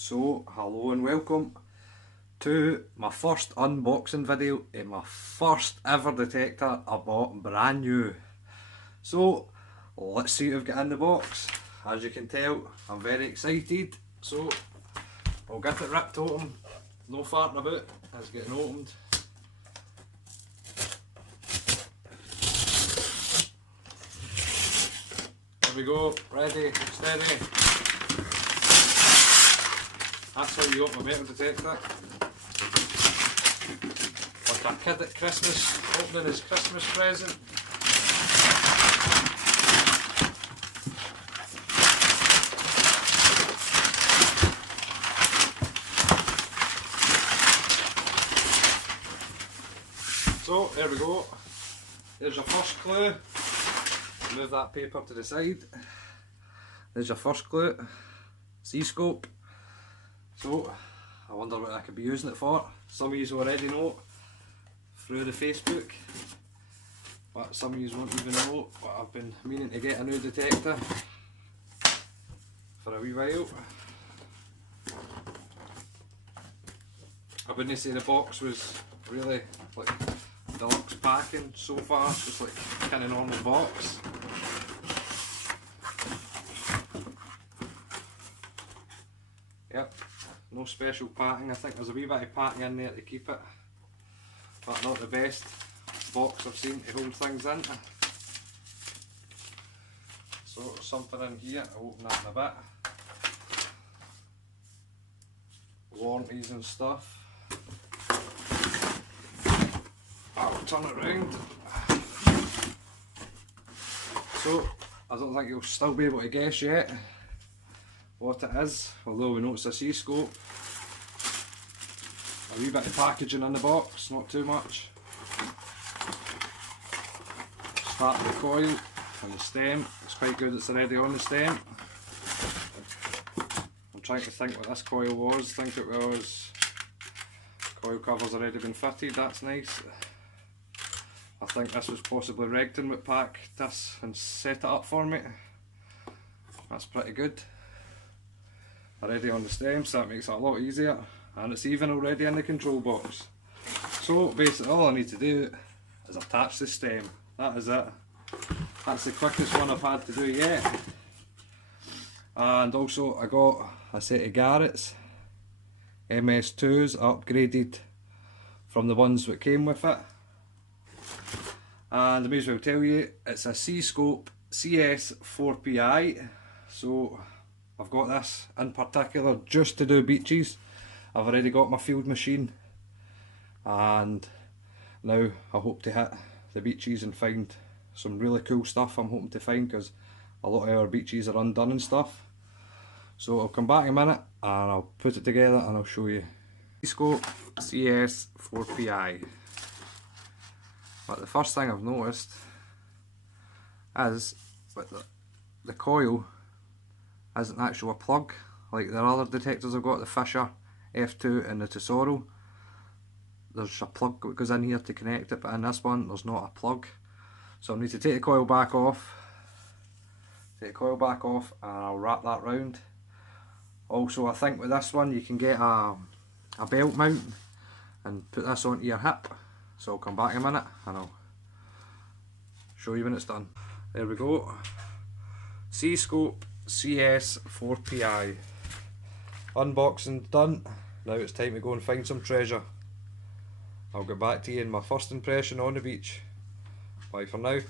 So, hello and welcome to my first unboxing video in my first ever detector I bought brand new. So, let's see what I've got in the box. As you can tell, I'm very excited. So, I'll get it ripped open. No farting about, it's getting opened. There we go, ready, steady. That's how you open a metal detector. Like a kid at Christmas opening his Christmas present. So there we go. There's your first clue. Move that paper to the side. There's your first clue. Cscope. So, I wonder what I could be using it for. Some of you already know through the Facebook, but some of you won't even know. But I've been meaning to get a new detector for a wee while. I wouldn't say the box was really like deluxe packing so far, it's just like kind of normal box. Yep. No special packing. I think there's a wee bit of packing in there to keep it, but not the best box I've seen to hold things in. So there's something in here, I'll open that in a bit. Warranties and stuff. I'll turn it round. So I don't think you'll still be able to guess yet what it is, although we know it's a Cscope. A wee bit of packaging in the box, not too much. Start with the coil and the stem. It's quite good it's already on the stem. I'm trying to think what this coil was. I think it was, coil cover's already been fitted, that's nice. I think this was possibly Regton would pack this and set it up for me. That's pretty good. Already on the stem, so that makes it a lot easier, and it's even already in the control box. So basically all I need to do is attach the stem. That is it. That's the quickest one I've had to do yet. And also I got a set of Garrett's MS2s upgraded from the ones that came with it. And I may as well tell you, it's a Cscope cs4pi. So I've got this in particular just to do beaches. I've already got my field machine, and now I hope to hit the beaches and find some really cool stuff I'm hoping to find, because a lot of our beaches are undone and stuff. So I'll come back in a minute and I'll put it together and I'll show you. Cscope cs4pi. But the first thing I've noticed is that the coil isn't actually a plug like the other detectors I've got, the Fisher F2 and the Tesoro. There's a plug that goes in here to connect it, but in this one there's not a plug. So I need to take the coil back off, and I'll wrap that round. Also I think with this one you can get a belt mount and put this onto your hip. So I'll come back in a minute and I'll show you when it's done. There we go. Cscope cs4pi. Unboxing done. Now it's time to go and find some treasure. I'll get back to you in my first impression on the beach. Bye for now.